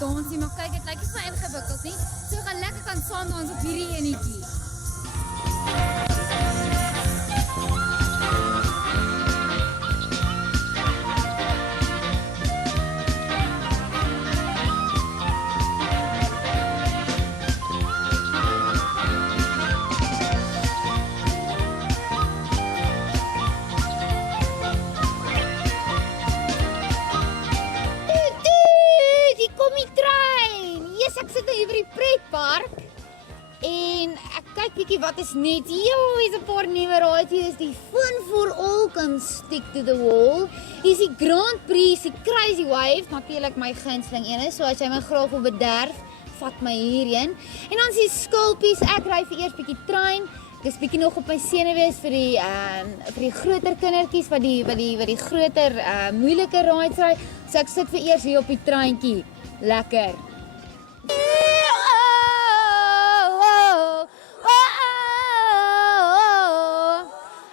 dans nie, maar kyk, dit lyk nie so ingewikkeld nie. So gaan lekker kan saam dans op hierdie enetjie. Ek sit nou hier by die pretpark en ek kyk bietjie wat is net. Hier's 'n paar nuwe raadjies. Dis die Fun for All kan stick to the wall. Hier's die Grand Prix, die Crazy Wave, natuurlik my gunsteling een is. So as jy my graag wil bederf, vat my hierheen. En dan is die Skulpies. Ek ry vir eers bietjie trein. Ek is bietjie nog op my senuwees vir die groter kindertjies wat die groter moeilike rides ry. So ek sit vir eers hier op die treintjie. Lekker.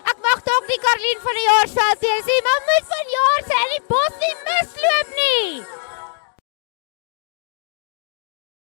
Ek mag dalk nie Karlien van die jaar self sê, maar moet van jaar sê en die bos nie misloop nie.